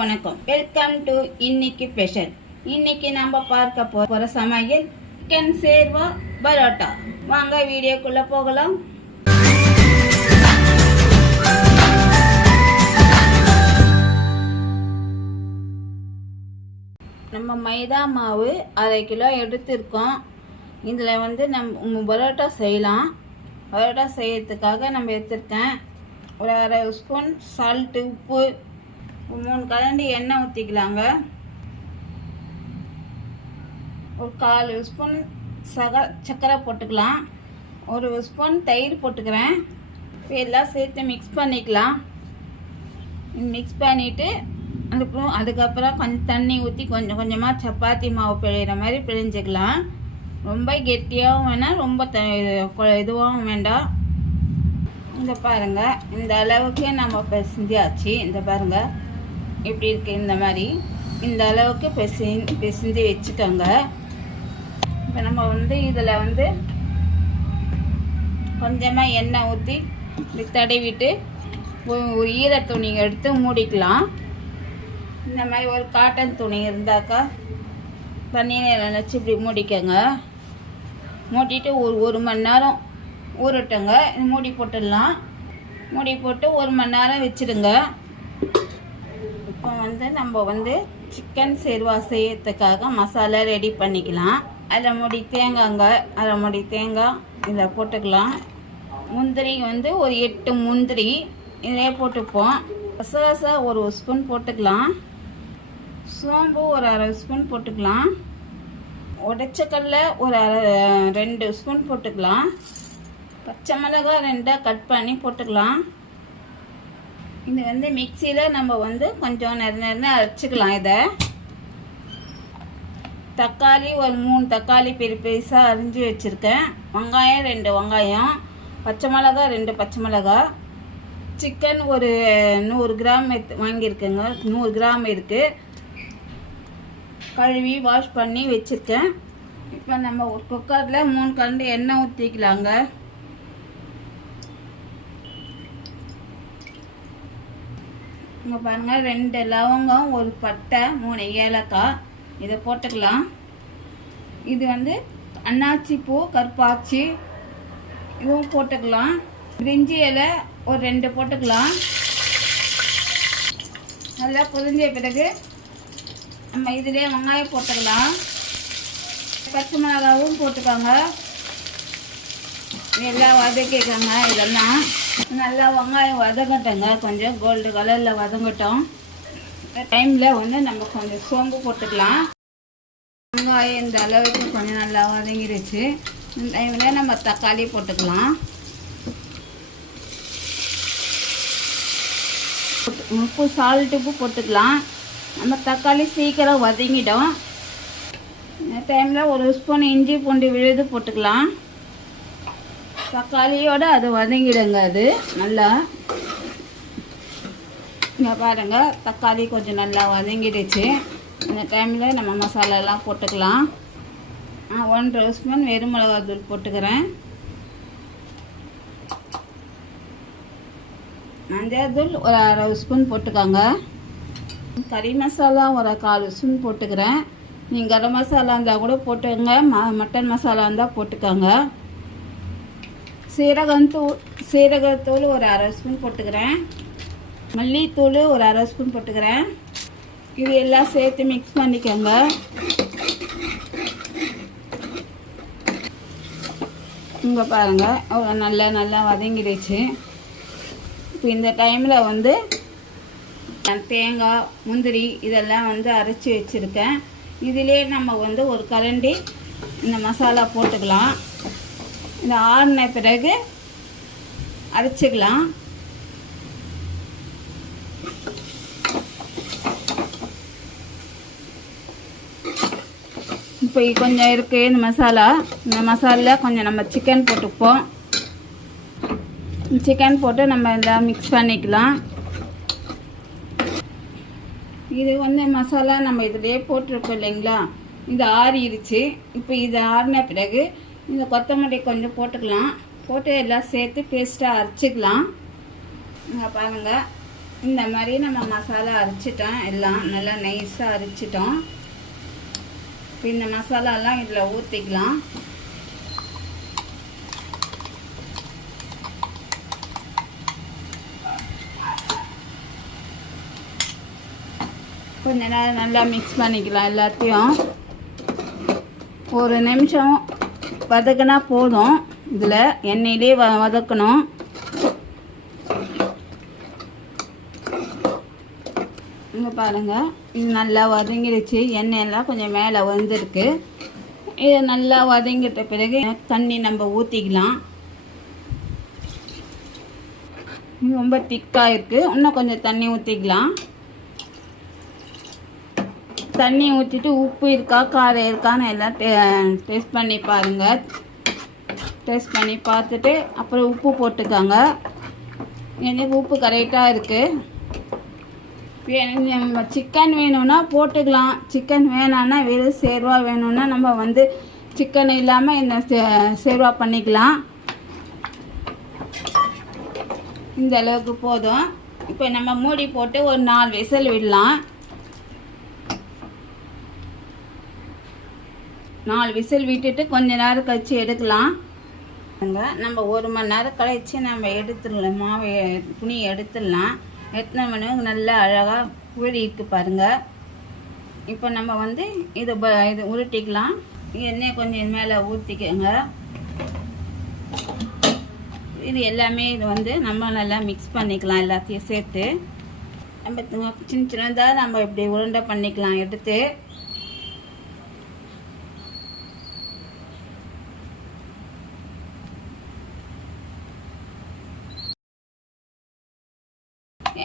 வணக்கம். Welcome to இன்னைக்கு special. இன்னைக்கு நம்ம பார்க்க போற சமையல் சிக்கன் சேர்வா பரோட்டா. வாங்க வீடியோக்குள்ள போகலாம். நம்ம மைதா மாவு 1/2 கிலோ எடுத்திருக்கோம். இதில் நம்ம பரோட்டா செய்யலாம். பரோட்டா செய்யறதுக்காக நம்ம எடுத்திருக்கேன். ஒரு 1/2 ஸ்பூன் சால்ட்டு, உப்பு, 3 கரண்டி எண்ணெய் ஊற்றிக்கலாங்க. ஒரு 1/4 ஸ்பூன் சர்க்கரை போட்டுக்கலாம். 1 ஸ்பூன் தயிர் போட்டுக்கிறேன். எல்லாம் சேர்த்து மிக்ஸ் பண்ணிக்கலாம். மிக்ஸ் பண்ணிவிட்டு அதுக்கப்புறம் கொஞ்சம் தண்ணி ஊற்றி கொஞ்சம் கொஞ்சமாக சப்பாத்தி மாவு பிழையிற மாதிரி பிழிஞ்சிக்கலாம். ரொம்ப கெட்டியாகவும் வேணாம், ரொம்ப இதுவாகவும் வேண்டாம். இந்த பாருங்கள், இந்த அளவுக்கு நம்ம பிசைஞ்சாச்சு. இந்த பாருங்கள் எப்படி இருக்குது. இந்த மாதிரி இந்த அளவுக்கு பிசைஞ்சு வச்சுக்கோங்க. இப்போ நம்ம இதில் கொஞ்சமாக எண்ணெய் ஊற்றி இப்படி தடவிட்டு ஒரு ஈர துணி எடுத்து மூடிக்கலாம். இந்த மாதிரி ஒரு காட்டன் துணி இருந்தாக்கா தண்ணியில் நினச்சி இப்படி மூடிக்கோங்க. மூடிட்டு ஒரு மணி நேரம் ஊறட்டுங்க. மூடி போட்டுடலாம். மூடி போட்டு 1 மணி நேரம் வச்சுடுங்க. இப்போ நம்ம சிக்கன் சேர்வா செய்யறதுக்காக மசாலா ரெடி பண்ணிக்கலாம். 1/2 மூடி தேங்காய்ங்க, 1/2 மூடி தேங்காய் இதில் போட்டுக்கலாம். முந்திரி ஒரு 8 முந்திரி இதிலே போட்டுப்போம். கசகசா 1 ஸ்பூன் போட்டுக்கலாம். சோம்பு ஒரு 1/2 ஸ்பூன் போட்டுக்கலாம். உடைச்சக்கல்ல ஒரு 2 ஸ்பூன் போட்டுக்கலாம். பச்சை மிளகாய் 2 கட் பண்ணி போட்டுக்கலாம். இது மிக்சியில் நம்ம கொஞ்சம் நிறைய அரைச்சிக்கலாம். இதை தக்காளி ஒரு 3 தக்காளி பெருசாக அரிஞ்சு வச்சுருக்கேன். வெங்காயம் 2 வெங்காயம், பச்சை மிளகாய் 2 பச்சை மிளகாய், சிக்கன் ஒரு 100 கிராம் வாங்கியிருக்கேங்க. 100 கிராம் இருக்குது. கழுவி வாஷ் பண்ணி வச்சுருக்கேன். இப்போ நம்ம ஒரு குக்கரில் 3 கரண்டி எண்ணெய் ஊற்றிக்கலாங்க. இங்கே பாருங்கள், 2 லவங்கம், 1 பட்டை, 3 ஏலக்காய் இதை போட்டுக்கலாம். இது அன்னாச்சி பூ, கருப்பாச்சி இதுவும் போட்டுக்கலாம். பிரிஞ்சி இலை ஒரு 2 போட்டுக்கலாம். நல்லா பொரிஞ்ச பிறகு நம்ம இதிலே வெங்காயம் போட்டுக்கலாம். பச்சை மிளகாவும் போட்டுக்கோங்க. எல்லாம் வதக்கிக்கோங்க. இதெல்லாம் நல்லா வெங்காயம் வதங்கட்டங்க. கொஞ்சம் கோல்டு கலரில் வதங்கட்டும். இந்த டைமில் நம்ம கொஞ்சம் சோம்பு போட்டுக்கலாம். வெங்காயம் இந்த அளவுக்கு கொஞ்சம் நல்லா வதங்கிடுச்சு. இந்த டைமில் நம்ம தக்காளி போட்டுக்கலாம். உப்பு, சால்ட்டு உப்பு போட்டுக்கலாம். நம்ம தக்காளி சீக்கிரம் வதங்கிடும். இந்த டைமில் 1 ஸ்பூன் இஞ்சி பூண்டு விழுது போட்டுக்கலாம். தக்காளியோடு அது வதங்கிடுங்க. அது நல்லா இங்கே பாருங்கள், தக்காளி கொஞ்சம் நல்லா வதங்கிடுச்சு. இந்த டைமில் நம்ம மசாலாலாம் போட்டுக்கலாம். 1/2 ஸ்பூன் வெறும் மிளகாய் தூள் போட்டுக்கிறேன். மஞ்சள் தூள் ஒரு 1/2 ஸ்பூன் போட்டுக்கோங்க. கறி மசாலா ஒரு 1/4 ஸ்பூன் போட்டுக்கிறேன். நீங்கள் கரம் மசாலா இருந்தால் கூட போட்டுக்கோங்க. மட்டன் மசாலா இருந்தால் போட்டுக்கோங்க. சீரகத்தூள் ஒரு 1/2 ஸ்பூன் போட்டுக்கிறேன். மல்லித்தூள் ஒரு 1/2 ஸ்பூன் போட்டுக்கிறேன். இது எல்லாம் சேர்த்து மிக்ஸ் பண்ணிக்கோங்க. இங்கே பாருங்கள், நல்லா வதங்கிடுச்சு. இப்போ இந்த டைமில் தேங்காய், முந்திரி இதெல்லாம் அரைச்சி வச்சுருக்கேன். இதிலே நம்ம ஒரு கரண்டி இந்த மசாலா போட்டுக்கலாம். இந்த ஆறின பிறகு அரைச்சிக்கலாம். இப்போ கொஞ்சம் இருக்குது இந்த மசாலா. இந்த மசாலாவில் கொஞ்சம் நம்ம சிக்கன் போட்டுப்போம். சிக்கன் போட்டு நம்ம இந்த மிக்ஸ் பண்ணிக்கலாம். இது மசாலா நம்ம இதிலே போட்டிருக்கோம் இல்லைங்களா, இது ஆறிடுச்சு. இப்போ இது ஆறின பிறகு இந்த கொத்தமல்லி கொஞ்சம் போட்டுக்கலாம். போட்டு எல்லாம் சேர்த்து பேஸ்ட்டாக அரைச்சிக்கலாம். பாருங்கள், இந்த மாதிரி நம்ம மசாலா அரைச்சிட்டோம், எல்லாம் நல்லா நைஸாக அரைச்சிட்டோம். இந்த மசாலாலாம் இதில் ஊற்றிக்கலாம். கொஞ்ச நேரம் நல்லா மிக்ஸ் பண்ணிக்கலாம். எல்லாத்தையும் ஒரு நிமிஷம் வதக்கினா போதும். இதில் எண்ணெயிலே வதக்கணும். இங்கே பாருங்கள், இது நல்லா வதங்கிடுச்சு. எண்ணெயெல்லாம் கொஞ்சம் மேலே வந்துருக்கு. இது நல்லா வதங்கிட்ட பிறகு தண்ணி நம்ம ஊற்றிக்கலாம். ரொம்ப திக்காக இருக்குது, இன்னும் கொஞ்சம் தண்ணி ஊற்றிக்கலாம். தண்ணி ஊற்றிட்டு உப்பு இருக்கா காரம் இருக்கான்னு எல்லாம் டேஸ்ட் பண்ணி பாருங்கள். டேஸ்ட் பண்ணி பார்த்துட்டு அப்புறம் உப்பு போட்டுக்காங்க. எனக்கு உப்பு கரெக்டாக இருக்குது. சிக்கன் வேணும்னா போட்டுக்கலாம். சிக்கன் வேணான்னா வெறும் சேர்வா வேணும்னா நம்ம சிக்கன் இல்லாமல் இந்த சேர்வா பண்ணிக்கலாம். இந்த அளவுக்கு போதும். இப்போ நம்ம மூடி போட்டு ஒரு 4 விசில் விடலாம். 4 விசில் விட்டுட்டு கொஞ்ச நேரம் கழிச்சு எடுக்கலாம். நம்ம 1 மணி நேரம் கழிச்சு நம்ம எடுத்துடலாம். மாவு துணி எடுத்துடலாம். எத்தனை மணி நல்லா அழகாக ஊறி இருக்கு பாருங்கள். இப்போ நம்ம இது உருட்டிக்கலாம். எண்ணெய் கொஞ்சம் மேலே ஊற்றிக்கங்க. இது எல்லாமே நம்ம நல்லா மிக்ஸ் பண்ணிக்கலாம். எல்லாத்தையும் சேர்த்து நம்ம சின்னதாக நம்ம இப்படி உருண்டை பண்ணிக்கலாம். எடுத்து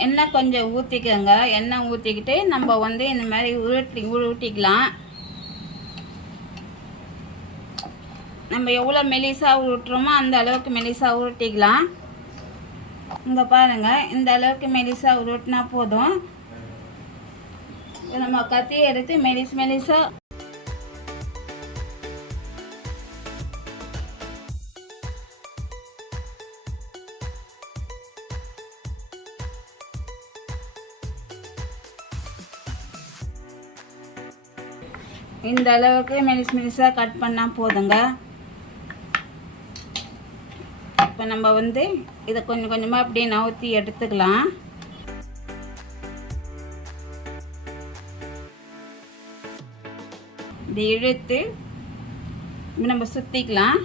எண்ணெய் கொஞ்சம் ஊற்றிக்கங்க. எண்ணெய் ஊற்றிக்கிட்டு நம்ம இந்த மாதிரி உருட்டிக்கலாம். நம்ம எவ்வளோ மெலிசாக உருட்டுறோமோ அந்த அளவுக்கு மெலிசாக உருட்டிக்கலாம். இங்கே பாருங்கள், இந்த அளவுக்கு மெலிசாக உருட்டினா போதும். நம்ம கத்தி எடுத்து மெலிசாக இந்த அளவுக்கு மெலிசாக கட் பண்ணால் போதுங்க. இப்போ நம்ம இதை கொஞ்சம் கொஞ்சமாக அப்படியே நவுத்தி எடுத்துக்கலாம். இப்படி இழுத்து நம்ம சுற்றிக்கலாம்.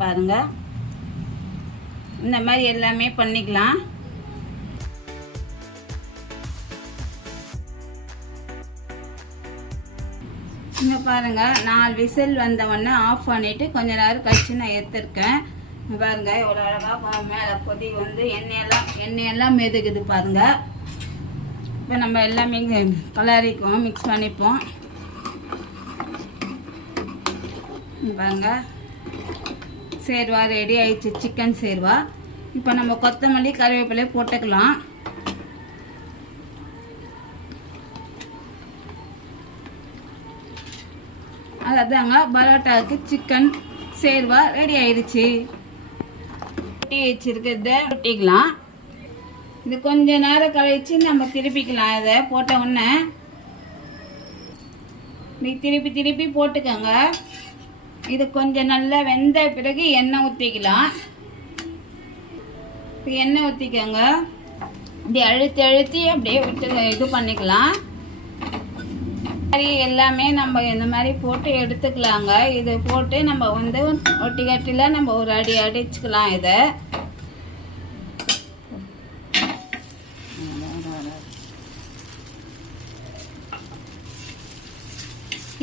பாருங்க, இந்த மாதிரி எல்லாமே பண்ணிக்கலாம். இங்கே பாருங்கள், 4 விசில் வந்தவொடனே ஆஃப் பண்ணிவிட்டு கொஞ்ச நேரம் கழிச்சு நான் எடுத்துருக்கேன். பாருங்கள் எவ்வளோ அழகாக மேலே கொதி எண்ணெயெல்லாம் மெதுக்குது பாருங்கள். இப்போ நம்ம எல்லாமே கலரிக்குவோம், மிக்ஸ் பண்ணிப்போம். பாருங்கள், சேர்வா ரெடி ஆயிடுச்சு, சிக்கன் சேர்வா. இப்போ நம்ம கொத்தமல்லி கருவேப்பிலை போட்டுக்கலாம். அதுதாங்க பரோட்டாவுக்கு சிக்கன் சேர்வா ரெடி ஆயிடுச்சு. ஒட்டி வச்சிருக்கிறத ஒட்டிக்கலாம். இது கொஞ்ச நேரம் கழிச்சு நம்ம திருப்பிக்கலாம். இதை போட்ட உடனே திருப்பி போட்டுக்கோங்க. இது கொஞ்சம் நல்லா வெந்த பிறகு எண்ணெய் ஊற்றிக்கலாம். எண்ணெய் ஊற்றிக்கோங்க. இப்படி அழுத்தி அப்படியே விட்டு இது பண்ணிக்கலாம். எல்லாமே நம்ம இந்த மாதிரி போட்டு எடுத்துக்கலாங்க. இது போட்டு நம்ம ஒட்டி கட்டில நம்ம ஒரு அடி அடிச்சுக்கலாம். இதை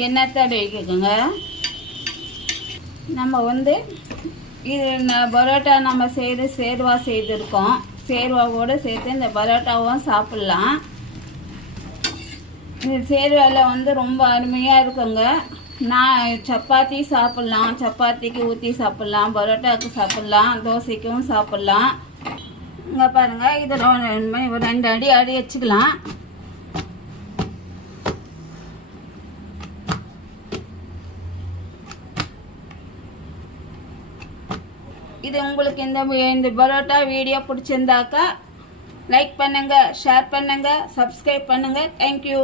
எண்ணெய் தடவிக்கோங்க. நம்ம இது பரோட்டா நம்ம சேர்வா செய்திருக்கோம். சேர்வாவோடு சேர்த்து இந்த பரோட்டாவும் சாப்பிட்லாம். இந்த சேர்வாவில் ரொம்ப அருமையாக இருக்குங்க. நான் சப்பாத்தி சாப்பிட்லாம், சப்பாத்திக்கு ஊற்றி சாப்பிட்லாம், பரோட்டாவுக்கு சாப்பிட்லாம், தோசைக்கும் சாப்பிட்லாம். இங்கே பாருங்கள், இது ஒரு 2 அடி வச்சுக்கலாம். இது உங்களுக்கு இந்த பரோட்டா வீடியோ பிடிச்சிருந்தாக்கா லைக் பண்ணுங்கள், ஷேர் பண்ணுங்கள், சப்ஸ்கிரைப் பண்ணுங்கள். தேங்க்யூ.